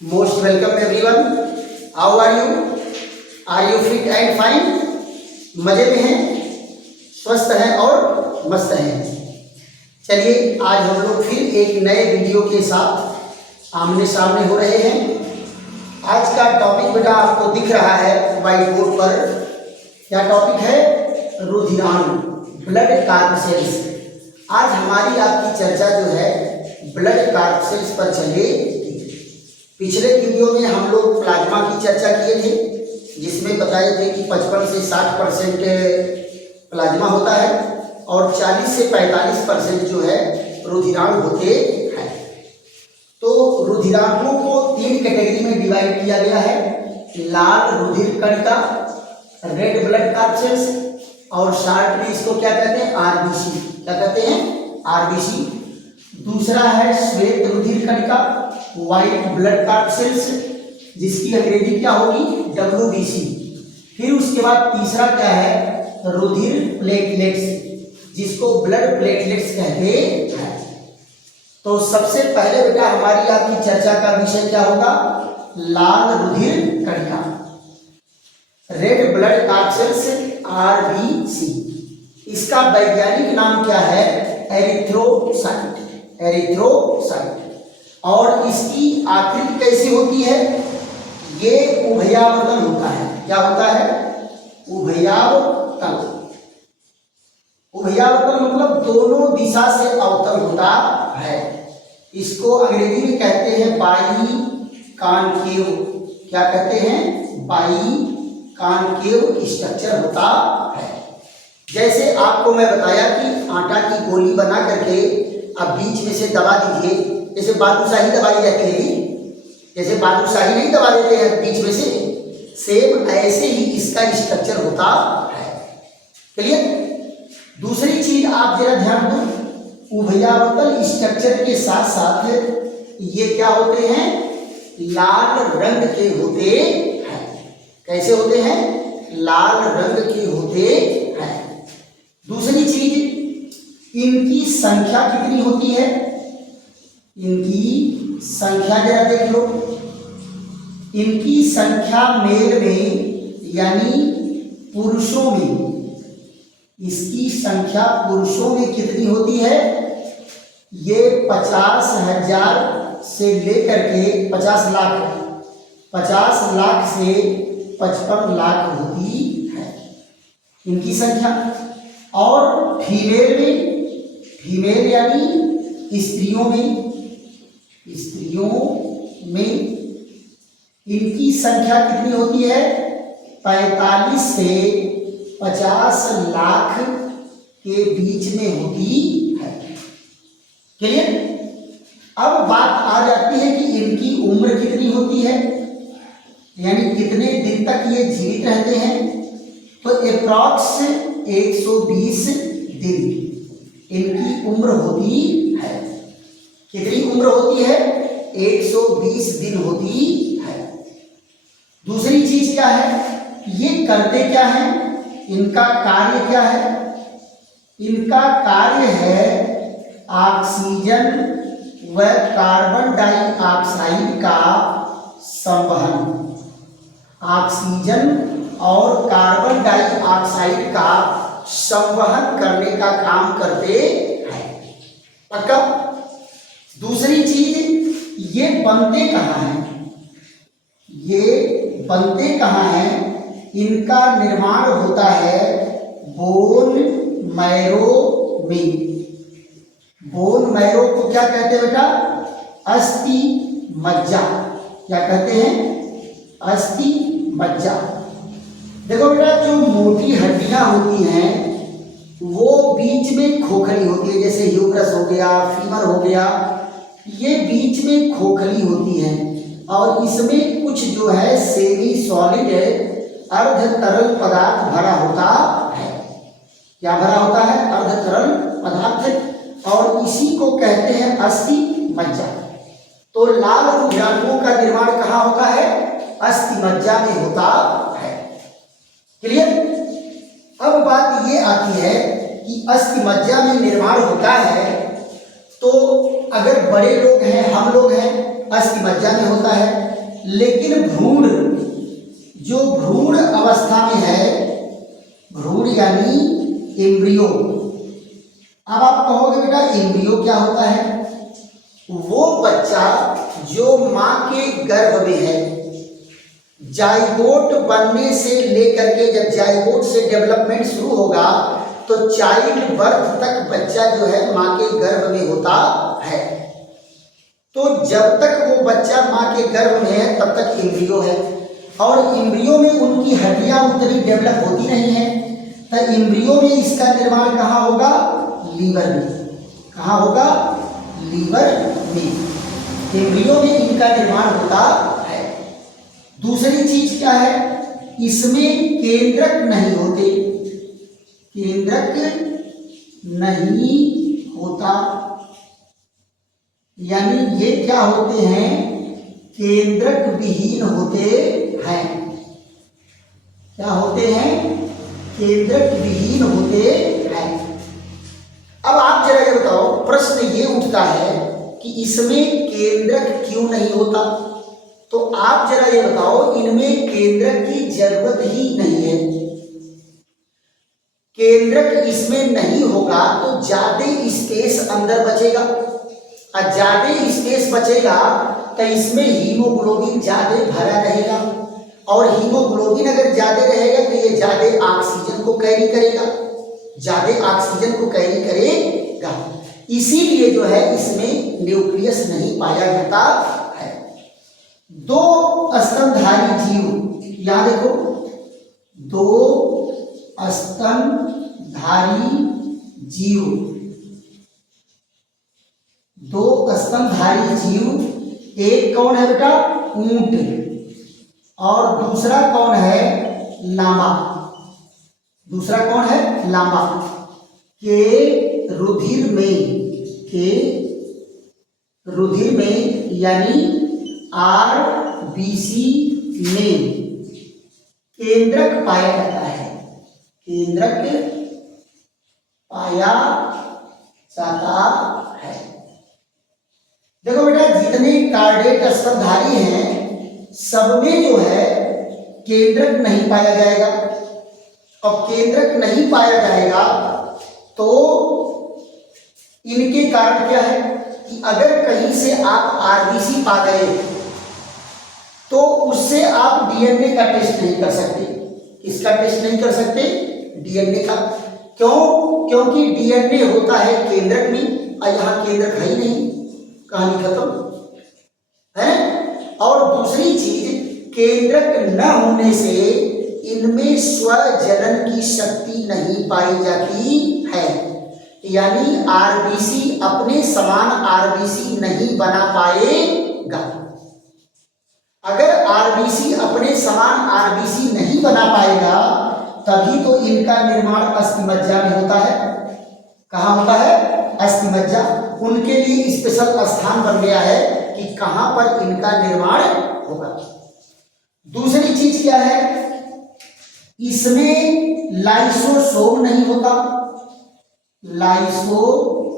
Most welcome everyone. How are you? Are you fit and fine? मजे में हैं, स्वस्थ हैं और मस्त हैं। चलिए आज हम लोग फिर एक नए वीडियो के साथ आमने सामने हो रहे हैं। आज का टॉपिक बेटा आपको दिख रहा है व्हाइट बोर्ड पर। क्या टॉपिक है? रुधिराणु, ब्लड कार्पसेल्स। आज हमारी आपकी चर्चा जो है ब्लड कार्पसेल्स पर चलेगी। पिछले वीडियो में हम लोग प्लाज्मा की चर्चा किए थे, जिसमें बताए थे कि 55 से 60% प्लाज्मा होता है और 40 से 45% जो है रुधिराणु होते हैं। तो रुधिराणुओं को 3 कैटेगरी में डिवाइड किया गया है। लाल रुधिर कणिका, रेड ब्लड कार्पसेल्स, और शॉर्ट में इसको क्या कहते हैं? आरबीसी। क्या कहते हैं? आरबीसी। दूसरा है श्वेत रुधिर कणिका, व्हाइट ब्लड कार्पसेल्स, जिसकी अंग्रेजी क्या होगी? डब्ल्यूबीसी। फिर उसके बाद तीसरा क्या है? रुधिर प्लेटलेट्स, जिसको ब्लड प्लेटलेट्स कहते हैं। तो सबसे पहले बेटा हमारी आपकी चर्चा का विषय क्या होगा? लाल रुधिर कणिका, रेड ब्लड कार्पसेल्स, आरबीसी। इसका वैज्ञानिक नाम क्या है? एरिथ्रोसाइट। एरिथ्रोसाइट। और इसकी आकृति कैसी होती है? ये उभयावतल होता है। क्या होता है? उभयावतल। उभयावतल मतलब दोनों दिशा से अवतल होता है। इसको अंग्रेजी में कहते हैं बाई कॉनकेव। क्या कहते हैं? बाई कॉनकेव स्ट्रक्चर होता है। जैसे आपको मैं बताया कि आटा की गोली बना करके अब बीच में से दबा दीजिए, जैसे बालूशाही दबाई जाती है, जैसे बालूशाही नहीं दबा देते हैं बीच में से, सेम ऐसे ही इसका स्ट्रक्चर होता है। क्लियर? दूसरी चीज आप जरा ध्यान दो, उभयावतल स्ट्रक्चर के साथ साथ ये क्या होते हैं? लाल रंग के होते हैं। कैसे होते हैं? लाल रंग के होते हैं। दूसरी चीज, इनकी संख्या कितनी होती है? इनकी संख्या जरा देख लो। इनकी संख्या मेल में यानी पुरुषों में, इसकी संख्या पुरुषों में कितनी होती है? ये 50,000 से लेकर के 50 लाख से 55 लाख होती है इनकी संख्या। और फीमेल में, फीमेल यानी स्त्रियों में इनकी संख्या कितनी होती है? 45 से 50 लाख के बीच में होती है। क्लियर? अब बात आ जाती है कि इनकी उम्र कितनी होती है, यानी कितने दिन तक ये जीवित रहते हैं। तो अप्रॉक्स 120 दिन इनकी उम्र होती है। कितनी उम्र होती है? 120 दिन होती है। दूसरी चीज क्या है? ये करते क्या है? इनका कार्य क्या है? इनका कार्य है ऑक्सीजन व कार्बन डाइऑक्साइड का संवहन। ऑक्सीजन और कार्बन डाइऑक्साइड का संवहन करने का काम करते हैं। पक्का? दूसरी चीज, ये बनते कहाँ हैं? ये बनते कहाँ हैं? इनका निर्माण होता है बोन मैरो में। बोन मैरो को क्या कहते हैं बेटा? अस्थि मज्जा। क्या कहते हैं? अस्थि मज्जा। देखो बेटा, जो मोटी हड्डियां होती हैं वो बीच में खोखली होती है, जैसे ह्यूमरस हो गया, फीमर हो गया, ये बीच में खोखली होती है। और इसमें कुछ जो है सेमी सॉलिड अर्ध तरल पदार्थ भरा होता है। क्या भरा होता है? अर्ध तरल पदार्थ। और इसी को कहते हैं अस्थि मज्जा। तो लाल रुधिराणुओं का निर्माण कहाँ होता है? अस्थि मज्जा में होता है। क्लियर? अब बात ये आती है कि अस्थि मज्जा में निर्माण होता है, तो अगर बड़े लोग हैं, हम लोग हैं, अस्थि मज्जा में होता है। लेकिन भ्रूण, जो भ्रूण अवस्था में है, भ्रूण यानी एम्ब्रियो। अब आप कहोगे बेटा एम्ब्रियो क्या होता है? वो बच्चा जो मां के गर्भ में है, जाइगोट बनने से लेकर के, जब जाइगोट से डेवलपमेंट शुरू होगा तो चाइल्ड बर्थ तक बच्चा जो है मां के गर्भ में होता है। तो जब तक वो बच्चा मां के गर्भ में है तब तक एम्ब्रियो है, और एम्ब्रियो में उनकी हड्डियां उतनी डेवलप होती नहीं है। तो एम्ब्रियो में इसका निर्माण कहाँ होगा? लीवर में। कहाँ होगा? लीवर में। एम्ब्रियो में इनका निर्माण होता है। दूसरी चीज क्या है? इसमें केंद्रक नहीं होते, केंद्रक नहीं होता, यानी ये क्या होते हैं? केंद्रक विहीन होते हैं। क्या होते हैं? केंद्रक विहीन होते हैं। अब आप जरा ये बताओ, प्रश्न ये उठता है कि इसमें केंद्रक क्यों नहीं होता? तो आप जरा ये बताओ, इनमें केंद्रक की जरूरत ही नहीं है। केंद्रक इसमें नहीं होगा तो ज्यादा स्पेस अंदर बचेगा, और ज्यादा स्पेस बचेगा तो इसमें हीमोग्लोबिन ज्यादा भरा रहेगा, और हीमोग्लोबिन अगर ज्यादा रहेगा तो ये ज्यादा ऑक्सीजन को कैरी करेगा, ज्यादा ऑक्सीजन को कैरी करेगा। इसीलिए जो है इसमें न्यूक्लियस नहीं पाया जाता है। दो स्तनधारी जीव, यहां देखो, दो स्तनधारी जीव, दो स्तनधारी जीव, एक कौन है बेटा? ऊंट, और दूसरा कौन है? लामा। दूसरा कौन है? लामा। के रुधिर में, के रुधिर में यानी आरबीसी में केंद्रक पाया जाता है, केंद्रक पाया जाता है। देखो बेटा, जितने कार्डेट स्तनधारी हैं सब में जो है केंद्रक नहीं पाया जाएगा, और केंद्रक नहीं पाया जाएगा तो इनके कारण क्या है कि अगर कहीं से आप आरबीसी पा गए तो उससे आप डीएनए का टेस्ट नहीं कर सकते। किसका टेस्ट नहीं कर सकते? डीएनए का। क्यों? क्योंकि डीएनए होता है केंद्रक में, और यहाँ केंद्रक है ही नहीं, कहानी खत्म है। और दूसरी चीज, केंद्रक न होने से इनमें स्वजनन की शक्ति नहीं पाई जाती है, यानी आरबीसी अपने समान आरबीसी नहीं बना पाएगा। अगर आरबीसी अपने समान आरबीसी नहीं बना पाएगा तभी तो इनका निर्माण अस्थिमज्जा में होता है। कहाँ होता है? अस्थिमज्जा। उनके लिए स्पेशल स्थान बन गया है कि कहां पर इनका निर्माण होगा। दूसरी चीज क्या है? इसमें लाइसोसोम नहीं होता, लाइसोसोम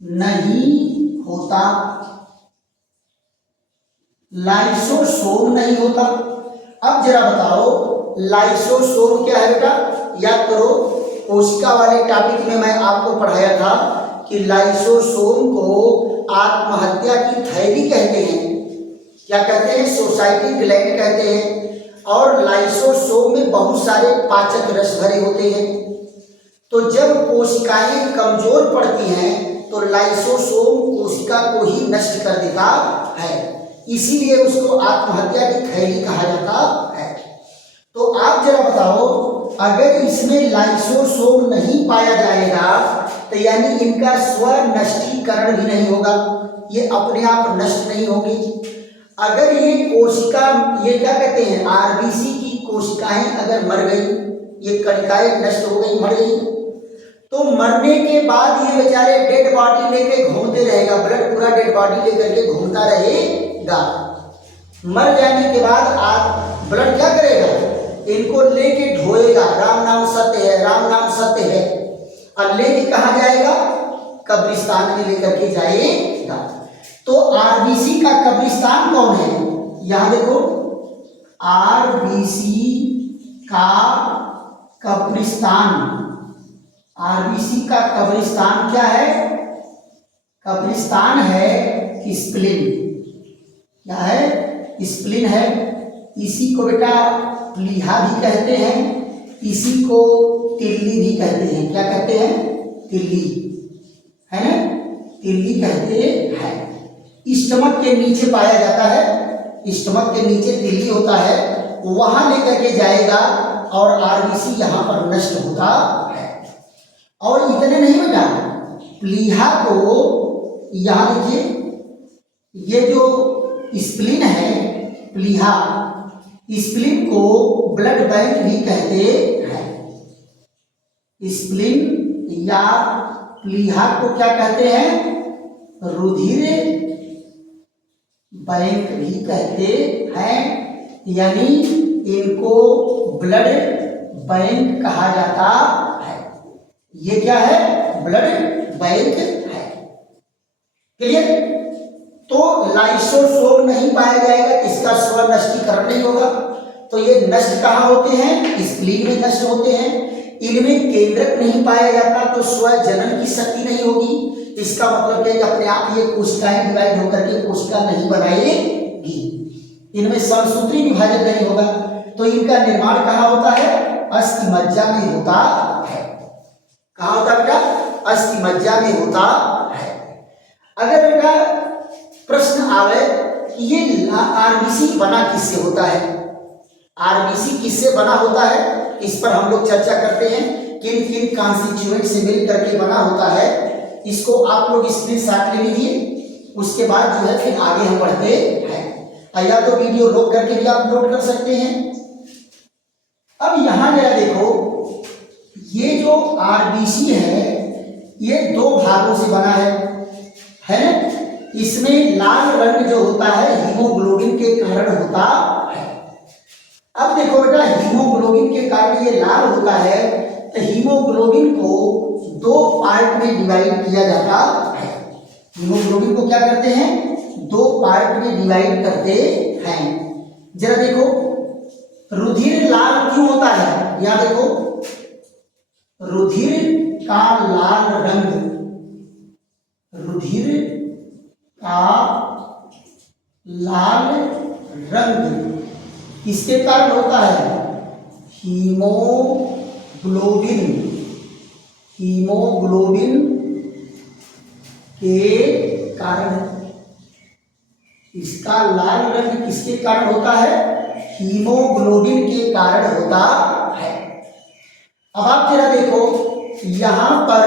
नहीं होता, लाइसोसोम नहीं होता। अब जरा बताओ लाइसोसोम क्या है बेटा? याद करो, कोशिका वाले टॉपिक में मैं आपको पढ़ाया था कि लाइसोसोम को आत्महत्या की थैली कहते हैं। क्या कहते हैं? सोसाइटी ग्लैंड कहते हैं। और लाइसोसोम में बहुत सारे पाचक रस भरे होते हैं। तो जब कोशिकाएं कमजोर पड़ती हैं तो लाइसोसोम कोशिका को ही नष्ट कर देता है, इसीलिए उसको आत्महत्या की थैली कहा जाता है। तो आप जरा बताओ, अगर इसमें लाइसोसोम नहीं पाया जाएगा तो यानी इनका स्वनष्टीकरण भी नहीं होगा, ये अपने आप नष्ट नहीं होगी। अगर ये कोशिका, ये क्या कहते हैं, आरबीसी की कोशिकाएं अगर मर गई, ये कणिकाएं नष्ट हो गई, मर गई, तो मरने के बाद ये बेचारे डेड बॉडी लेके घूमते रहेगा, ब्लड पूरा डेड बॉडी लेकर के घूमता रहेगा। मर जाने के बाद आप ब्लड क्या करेगा? इनको लेके ढोएगा, राम नाम सत्य है, राम नाम सत्य है, और लेके कहाँ जाएगा? कब्रिस्तान में लेकर के जाएगा। तो आरबीसी का कब्रिस्तान कौन है? यहां देखो, आरबीसी का कब्रिस्तान, आरबीसी का कब्रिस्तान क्या है? कब्रिस्तान है स्प्लीन। क्या है? स्प्लीन है। इसी को बेटा प्लीहा भी कहते हैं, इसी को तिल्ली भी कहते हैं। क्या कहते हैं? तिल्ली, है ना, तिल्ली कहते हैं। स्टमक के नीचे पाया जाता है, स्टमक के नीचे तिल्ली होता है, वहां लेकर के जाएगा और आरबीसी यहां पर नष्ट होता है। और इतने नहीं बेटा, प्लीहा को यहां देखिए, ये जो स्प्लीन है, प्लीहा, स्प्लीन को ब्लड बैंक भी कहते हैं। स्प्लीन या प्लीहा को क्या कहते हैं? रुधिर बैंक भी कहते हैं, यानी इनको ब्लड बैंक कहा जाता है। ये क्या है? ब्लड बैंक है। क्लियर? तो लाइसोसोम नहीं पाया जाएगा, इसका स्वनष्टीकरण नहीं होगा। तो ये नष्ट कहाँ होते हैं? स्प्लीन में नष्ट होते हैं। इनमें केंद्रक नहीं पाया जाता, तो स्वजनन की शक्ति नहीं होगी। इसका मतलब है कि अपने आप ये कोशिकाएं डिवाइड होकर के कोशिका नहीं बनाएगी, इनमें समसूत्री विभाजन नहीं होगा। तो इनका निर्माण कहाँ होता है? अस्थि मज्जा में होता है। कहाँ होता है बेटा? अस्थि मज्जा में होता है। अगर बेटा प्रश्न आवे कि ये आरबीसी बना किससे होता है, आरबीसी किससे बना होता है, इस पर हम लोग चर्चा करते हैं। किन किन कॉन्स्टिट्यूएंट से मिल करके बना होता है, इसको आप लोग स्क्रीनशॉट ले लीजिए। उसके बाद जो है फिर आगे हम बढ़ते हैं, या तो वीडियो रोक करके भी आप नोट कर सकते हैं। अब यहां जरा देखो, ये जो आरबीसी है ये दो भागों से बना है ना? इसमें लाल रंग जो होता है हीमोग्लोबिन के कारण होता है। अब देखो बेटा, हीमोग्लोबिन के कारण ये लाल होता है, तो हीमोग्लोबिन को दो पार्ट में डिवाइड किया जाता है। हीमोग्लोबिन को क्या करते हैं? दो पार्ट में डिवाइड करते हैं। जरा देखो, रुधिर लाल क्यों होता है? यहां देखो, रुधिर का लाल रंग, रुधिर का लाल रंग किसके कारण होता है? हीमोग्लोबिन, हीमोग्लोबिन के कारण। इसका लाल रंग किसके कारण होता है? हीमोग्लोबिन के कारण होता है। अब आप जरा देखो, यहां पर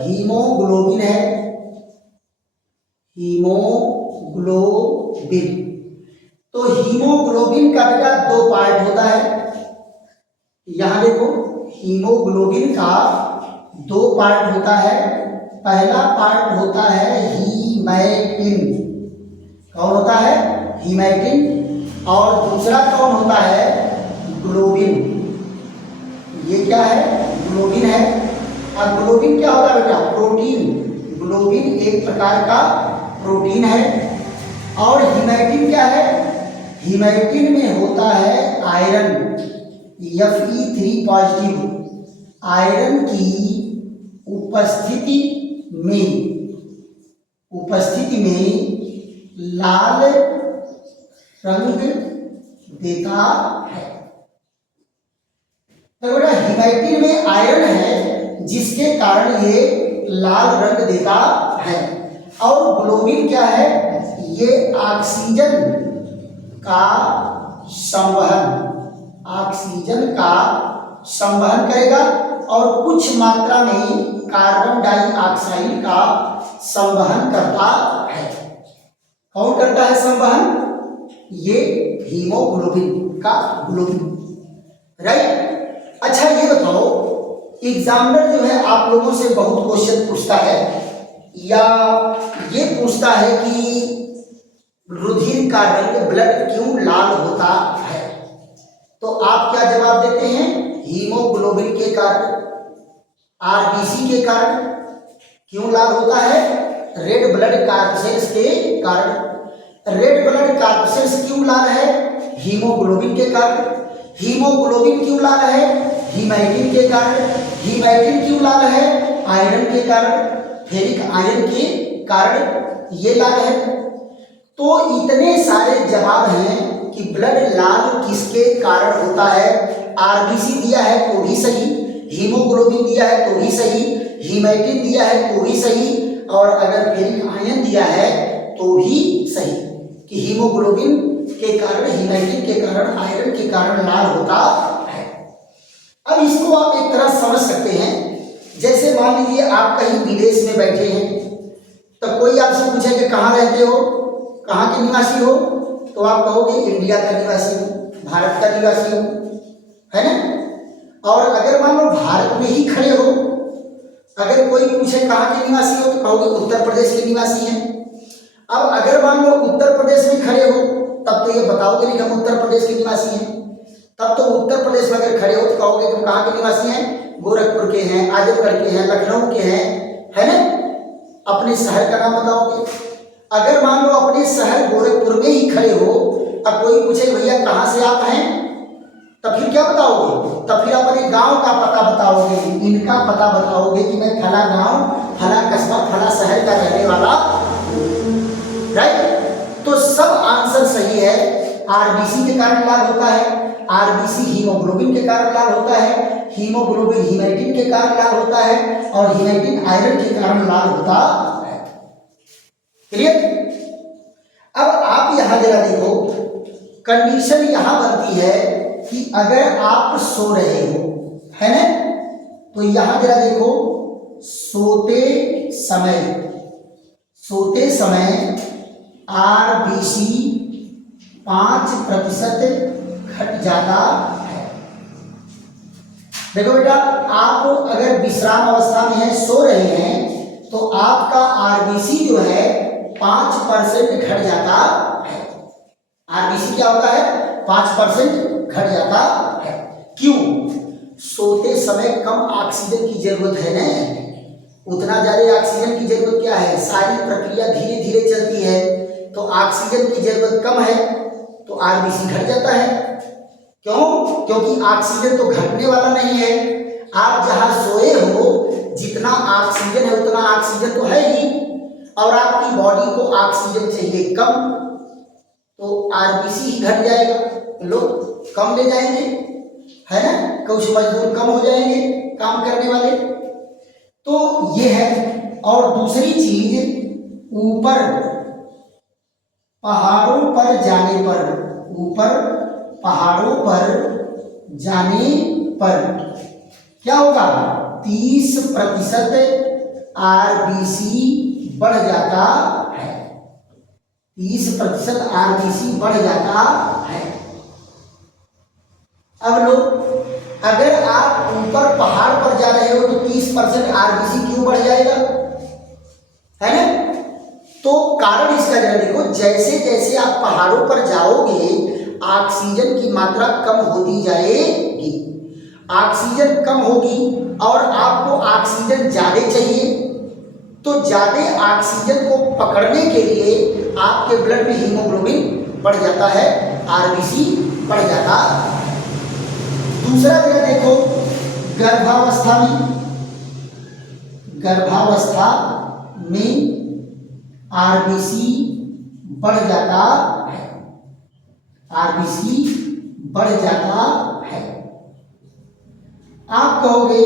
हीमोग्लोबिन है, हीमोग्लोबिन, तो हीमोग्लोबिन का बेटा दो पार्ट होता है। यहां देखो, हीमोग्लोबिन का दो पार्ट होता है। पहला पार्ट होता है हीमैटिन, कौन होता है? हीमैटिन। और दूसरा कौन होता है? ग्लोबिन। ये क्या है? ग्लोबिन है। अब ग्लोबिन क्या होता है बेटा? प्रोटीन। ग्लोबिन एक प्रकार का प्रोटीन है। और हीमैटिन क्या है? हीमैटिन में होता है आयरन, Fe3 पॉजिटिव। आयरन की उपस्थिति में लाल रंग देता है। तो बेटा हीमैटिन में आयरन है जिसके कारण ये लाल रंग देता है। और ग्लोबिन क्या है? ये ऑक्सीजन का संवहन, ऑक्सीजन का संवहन करेगा और कुछ मात्रा में कार्बन डाइऑक्साइड का संवहन करता है। कौन करता है संवहन? ये हीमोग्लोबिन का ग्लोबिन, राइट। अच्छा ये बताओ, एग्जामिनर जो है आप लोगों से बहुत क्वेश्चन पूछता है, या ये पूछता है कि रुधिर का रंग, ब्लड क्यों लाल होता है, तो आप क्या जवाब देते हैं? हीमोग्लोबिन के कारण, आरबीसी के कारण। क्यों लाल होता है? रेड ब्लड कार्पसेल्स के कारण। रेड ब्लड कार्पसेल्स क्यों लाल है? हीमोग्लोबिन के कारण। हीमोग्लोबिन क्यों लाल है? हीमैटिन के कारण। हीमैटिन क्यों लाल है? आयरन के कारण, फेरिक आयरन के कारण ये लाल है। तो इतने सारे जवाब हैं कि ब्लड लाल किसके कारण होता है। आरबीसी दिया है तो भी सही, हीमोग्लोबिन दिया है तो भी सही, हीमैटिन दिया है तो भी सही, और अगर फेरिक आयरन दिया है तो भी सही कि हीमोग्लोबिन के कारण, हीमैटिन के कारण, आयरन के कारण लाल होता है। अब इसको आप एक तरह समझ सकते हैं, जैसे मान लीजिए आप कहीं विदेश में बैठे हैं, तो कोई आपसे पूछे कि कहाँ रहते हो, कहाँ के निवासी हो, तो आप कहोगे इंडिया का निवासी हूँ, भारत का निवासी हूँ, है ना। और अगर मान लो भारत में ही खड़े हो, अगर कोई पूछे कहाँ के निवासी हो, तो कहोगे उत्तर प्रदेश के निवासी हैं। अब अगर मान लो उत्तर प्रदेश में खड़े हो, तब तो ये बताओगे नहीं कि हम उत्तर प्रदेश के निवासी हैं। तब तो उत्तर प्रदेश में अगर खड़े हो तो कहोगे तुम कहाँ के निवासी हैं? गोरखपुर के हैं, आजमगढ़ के हैं, लखनऊ के हैं, है ना। अपने शहर का नाम बताओगे। अगर मान लो अपने शहर गोरखपुर में ही खड़े हो, अब कोई पूछे भैया कहाँ से आप हैं, तब फिर क्या बताओगे? तब फिर अपने गांव का पता बताओगे, इनका पता बताओगे कि मैं फला गांव, फला कस्बा, फला शहर का रहने वाला, राइट। तो सब आंसर सही है। आरबीसी के कारण लाल होता है, आरबीसी हीमोग्लोबिन के कारण लाल होता है, हीमोग्लोबिन हीमैटिन के कारण लाल होता है, और हीमैटिन आयरन के कारण लाल होता है। क्लियर? अब आप यहां जरा देखो, कंडीशन यहां बनती है कि अगर आप सो रहे हो, है ना, तो यहां जरा देखो, सोते समय आरबीसी 5% घट जाता है। देखो बेटा, आप अगर विश्राम अवस्था में है, सो रहे हैं, तो आपका आरबीसी जो है 5% घट जाता है। आरबीसी क्या होता है? 5% घट जाता है। क्यों? सोते समय कम ऑक्सीजन की जरूरत है ना, उतना ज्यादा ऑक्सीजन की जरूरत क्या है, सारी प्रक्रिया धीरे धीरे चलती है, तो ऑक्सीजन की जरूरत कम है, तो आरबीसी घट जाता है। क्यों? क्योंकि ऑक्सीजन तो घटने वाला नहीं है। आप जहां सोए हो, जितना ऑक्सीजन है उतना ऑक्सीजन तो है ही, और आपकी बॉडी को ऑक्सीजन चाहिए कम, तो आरबीसी ही घट जाएगा, लोग कम ले जाएंगे, है ना, कुछ मजदूर कम हो जाएंगे काम करने वाले। तो ये है। और दूसरी चीज, ऊपर पहाड़ों पर जाने पर, ऊपर पहाड़ों पर जाने पर क्या होगा? 30% आरबीसी बढ़ जाता है। 30% आरबीसी बढ़ जाता है। अब लोग, अगर आप ऊपर पहाड़ पर जा रहे हो तो 30% आरबीसी क्यों बढ़ जाएगा, है ना। तो कारण इसका जरा देखो, जैसे जैसे आप पहाड़ों पर जाओगे ऑक्सीजन की मात्रा कम होती जाएगी, ऑक्सीजन कम होगी, और आपको ऑक्सीजन ज्यादा चाहिए, तो ज्यादा ऑक्सीजन को पकड़ने के लिए आपके ब्लड में हीमोग्लोबिन बढ़ जाता है, आरबीसी बढ़ जाता है। दूसरा जरा देखो, गर्भावस्था में आरबीसी बढ़ जाता है, आरबीसी बढ़ जाता है। आप कहोगे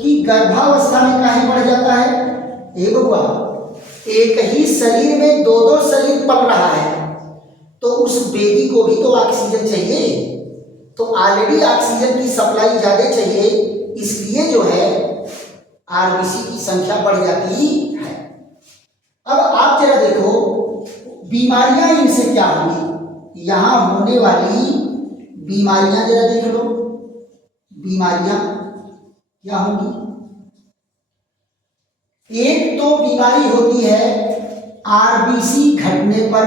कि गर्भावस्था में काहे बढ़ जाता है? ए बबुआ, एक ही शरीर में दो दो शरीर पल रहा है, तो उस बेबी को भी तो ऑक्सीजन चाहिए, तो ऑलरेडी ऑक्सीजन की सप्लाई ज्यादा चाहिए, इसलिए जो है आरबीसी की संख्या बढ़ जाती है। अब आप जरा देखो, बीमारियां इनसे क्या होंगी, यहां होने वाली बीमारियां जरा देख लो, बीमारियां क्या होंगी। एक तो बीमारी होती है आरबीसी घटने पर,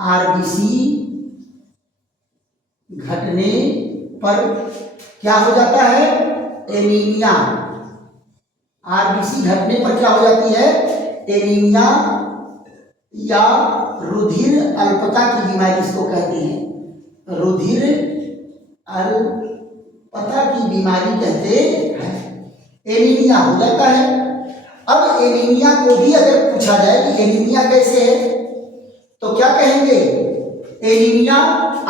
आरबीसी घटने पर क्या हो जाता है? एनीमिया। आरबीसी घटने पर क्या हो जाती है? एनीमिया या रुधिर अल्पता की बीमारी इसको कहते हैं, रुधिर अल्पता की बीमारी कहते हैं। एनीमिया हो जाता है। अब एनीमिया को भी अगर पूछा जाए कि एनीमिया कैसे है तो क्या कहेंगे, एनीमिया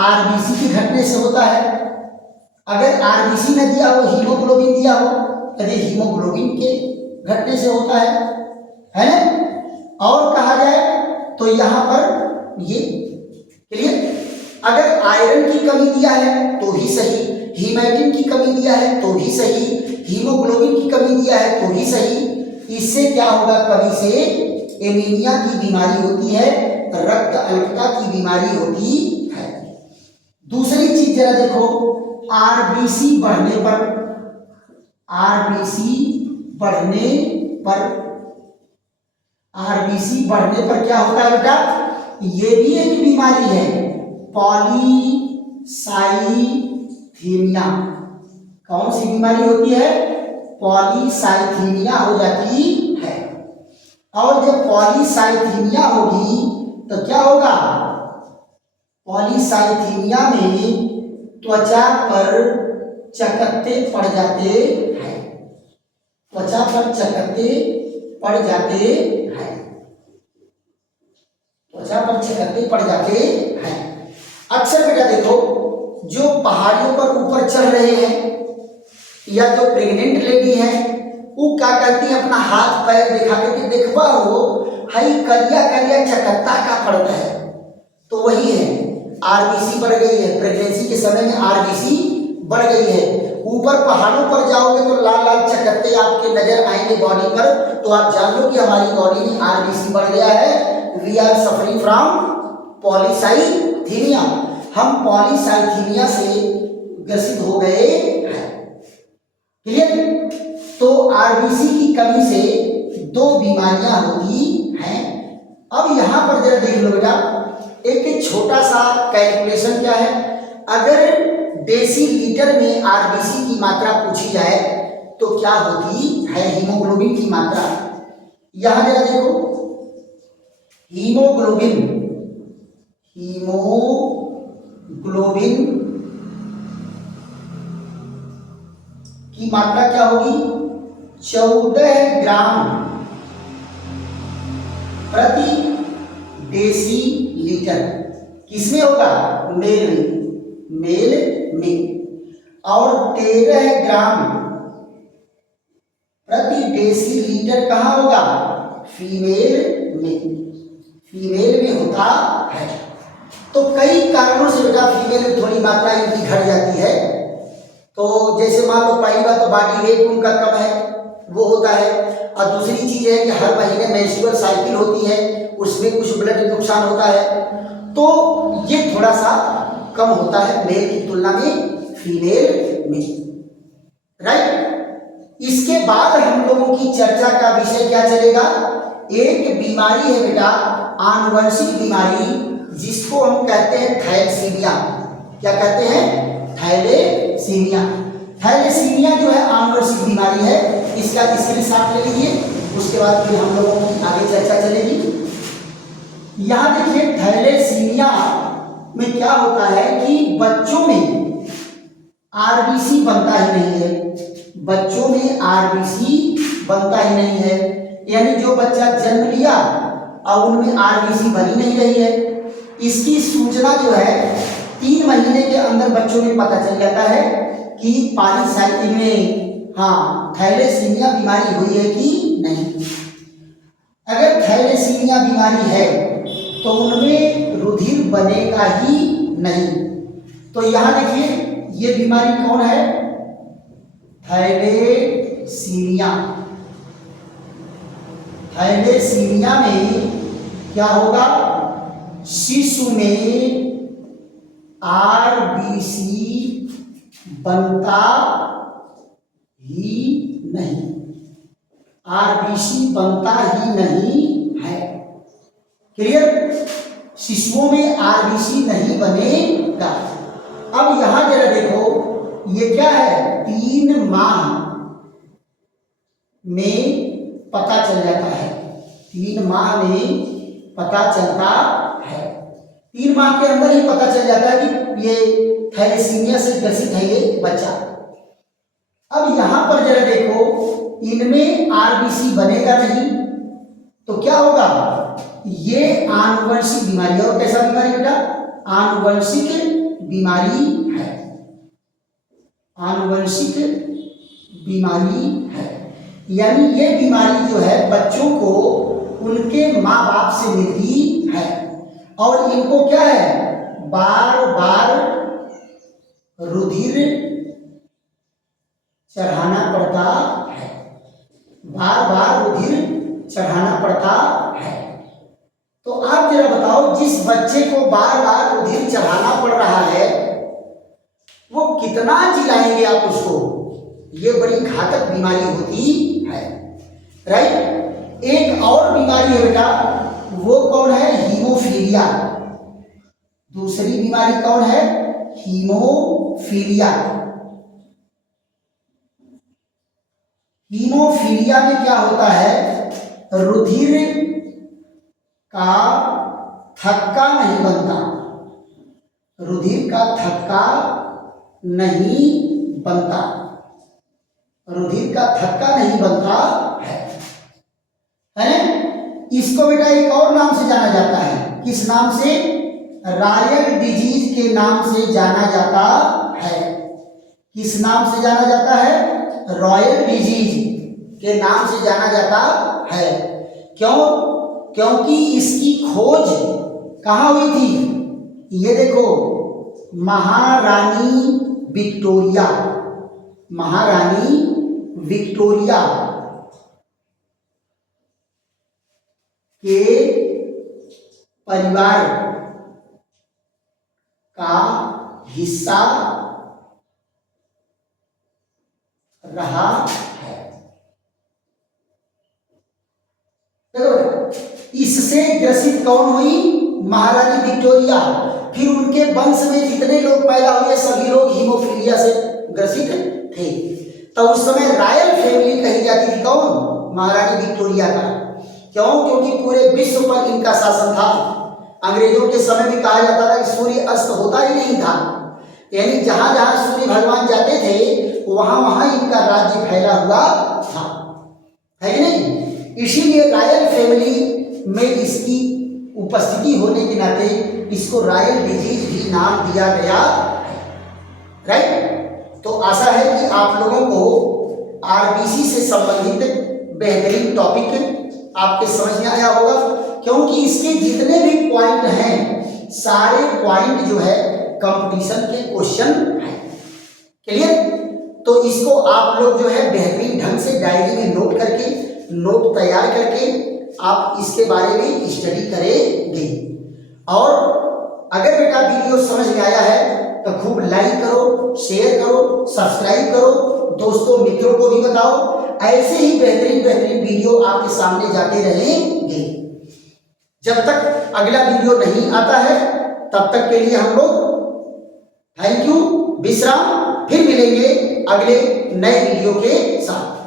आरबीसी के घटने से होता है। अगर आरबीसी न दिया हो, हीमोग्लोबिन दिया हो, कहते हीमोग्लोबिन के घटने से होता है ना। और कहा जाए तो यहाँ पर ये क्लियर, अगर आयरन की कमी दिया है तो भी सही, हीमेटिन की कमी दिया है तो भी सही, हीमोग्लोबिन की कमी दिया है तो भी सही। इससे क्या होगा, कमी से एनीमिया की बीमारी होती है, रक्त अल्पता की बीमारी होती है। दूसरी चीज जरा देखो, आरबीसी बढ़ने पर, आरबीसी बढ़ने पर, आरबीसी बढ़ने पर क्या होता है बेटा, ये भी एक बीमारी है, पॉलीसाइथीमिया। कौन सी बीमारी होती है, पॉलीसाइथीमिया हो जाती है। और जब पॉलीसाइथीमिया होगी तो क्या होगा, पॉलीसाइथीमिया में त्वचा पर चकत्ते पड़ जाते हैं, त्वचा पर चकत्ते पड़ जाते हैं, त्वचा पर चकत्ते पड़ जाते हैं। अक्सर बेटा देखो, जो पहाड़ियों पर ऊपर चढ़ रहे हैं या जो प्रेग्नेंट लेडी है वो क्या करती है, अपना हाथ पैर दिखा के देखवा हो हाई करिया करिया चकत्ता का पड़ता है, तो वही है आरबीसी बढ़ गई है। प्रेगनेंसी के समय में आरबीसी बढ़ गई है। ऊपर पहाड़ों पर जाओगे तो लाल लाल चकत्ते आपके नजर आएंगे बॉडी पर, तो आप जान लो कि हमारी बॉडी में आरबीसी बढ़ गया है। We are suffering from polycythemia, हम पॉलीसाइथीमिया से ग्रसित हो गए हैं। क्लियर। तो आरबीसी की कमी से दो बीमारियां होती हैं। अब यहां पर जरा देख लो बेटा, एक छोटा सा कैलकुलेशन क्या है, अगर डेसीलीटर में आरबीसी की मात्रा पूछी जाए तो क्या होती है हीमोग्लोबिन की मात्रा। यहां जरा देखो, हीमोग्लोबिन, हीमोग्लोबिन की मात्रा क्या होगी, 14 ग्राम प्रति डेसीलीटर। किसमें होगा, मेल में, मेल में। और 13 ग्राम प्रति डेसीलीटर कहाँ होगा, फीमेल में, फीमेल में होता है। तो कई कारणों से बेटा फीमेल में थोड़ी मात्रा इनकी घट जाती है। तो जैसे मान लो पहली बात तो बॉडी वेट उनका कम है, वो होता है। और दूसरी चीज है कि हर महीने मेंस्ट्रुअल साइकिल होती है, उसमें कुछ ब्लड नुकसान होता है, तो ये थोड़ा सा कम होता है मेल की तुलना में फीमेल में, राइट। इसके बाद हम लोगों की चर्चा का विषय क्या चलेगा, एक बीमारी है बेटा आनुवंशिक बीमारी, जिसको हम कहते हैं थैलेसीमिया। क्या कहते हैं, थैलेसीमिया। थैलेसीमिया जो है आनुवंशिक बीमारी है, इसका स्क्रीनशॉट ले लीजिए, उसके बाद फिर हम लोगों की आगे चर्चा चलेगी। यहां देखिए थैलेसीमिया में क्या होता है कि बच्चों में आरबीसी बनता ही नहीं है, बच्चों में आरबीसी बनता ही नहीं है। यानी जो बच्चा जन्म लिया और उनमें आरबीसी बनी नहीं रही है, इसकी सूचना जो है 3 महीने के अंदर बच्चों में पता चल जाता है कि पॉलीसाइथीमिया में थैलेसीमिया बीमारी हुई है कि नहीं। अगर थैलेसीमिया बीमारी है तो उनमें रुधिर बनेगा ही नहीं। तो यहां देखिए ये बीमारी कौन है, थैलेसीमिया। थैलेसीमिया में क्या होगा, शिशु में आरबीसी बनता ही नहीं, आरबीसी बनता ही नहीं है। क्लियर, शिशुओं में आरबीसी नहीं बनेगा। अब यहां जरा देखो, ये क्या है, 3 माह में पता चल जाता है, 3 माह में पता चलता है। 3 माह के अंदर ही पता चल जाता है कि ये थैलेसीमिया से ग्रसित है ये बच्चा। अब यहां पर जरा देखो, इनमें आरबीसी बनेगा नहीं तो क्या होगा, ये आनुवंशिक बीमारी है। और कैसा बीमारी बेटा, आनुवंशिक बीमारी है, आनुवंशिक बीमारी है। यानी ये बीमारी जो है बच्चों को उनके माँ बाप से मिलती है और इनको क्या है, बार बार रुधिर चढ़ाना पड़ता है, बार बार रुधिर चढ़ाना पड़ता है। तो आप जरा बताओ, जिस बच्चे को बार बार रुधिर चढ़ाना पड़ रहा है वो कितना जिलाएंगे आप उसको, ये बड़ी घातक बीमारी होती है, राइट। एक और बीमारी है बेटा, वो कौन है, हीमोफीलिया। दूसरी बीमारी कौन है, हीमोफीलिया। हीमोफीलिया में क्या होता है, रुधिर का थक्का नहीं बनता, रुधिर का थक्का नहीं बनता, रुधिर का थक्का नहीं बनता है। इसको बेटा एक और नाम से जाना जाता है, किस नाम से, रायड डिजीज के नाम से जाना जाता है। किस नाम से जाना जाता है, रॉयल डिजीज के नाम से जाना जाता है। क्यों, क्योंकि इसकी खोज कहाँ हुई थी, ये देखो, महारानी विक्टोरिया, महारानी विक्टोरिया के परिवार का हिस्सा रहा है। इससे ग्रसित कौन हुई, महारानी विक्टोरिया। फिर उनके वंश में जितने लोग पैदा हुए सभी लोग हीमोफीलिया से ग्रसित थे। तो उस समय रॉयल फैमिली कही जाती थी, कौन, महारानी विक्टोरिया का। क्यों, क्योंकि पूरे विश्व पर इनका शासन था। अंग्रेजों के समय में कहा जाता था कि सूर्य अस्त होता ही नहीं था, यानी जहां जहां सूर्य भगवान जाते थे वहां वहां इनका राज्य फैला हुआ था, है कि नहीं। इसीलिए रॉयल फैमिली में इसकी उपस्थिति होने के नाते इसको रॉयल डिजीज भी नाम दिया गया, राइट। तो आशा है कि आप लोगों को आरबीसी से संबंधित बेहतरीन टॉपिक आपके समझ में आया होगा, क्योंकि इसके जितने भी पॉइंट हैं सारे पॉइंट जो है कंपटीशन के क्वेश्चन हैं। क्लियर, तो इसको आप लोग जो है बेहतरीन ढंग से डायरी में नोट करके, नोट तैयार करके आप इसके बारे में स्टडी करेंगे। और अगर बेटा वीडियो समझ में आया है तो खूब लाइक करो, शेयर करो, सब्सक्राइब करो, दोस्तों मित्रों को भी बताओ। ऐसे ही बेहतरीन बेहतरीन वीडियो आपके सामने जाते रहेंगे। जब तक अगला वीडियो नहीं आता है तब तक के लिए हम लोग थैंक यू, विश्राम। फिर मिलेंगे अगले नए वीडियो के साथ।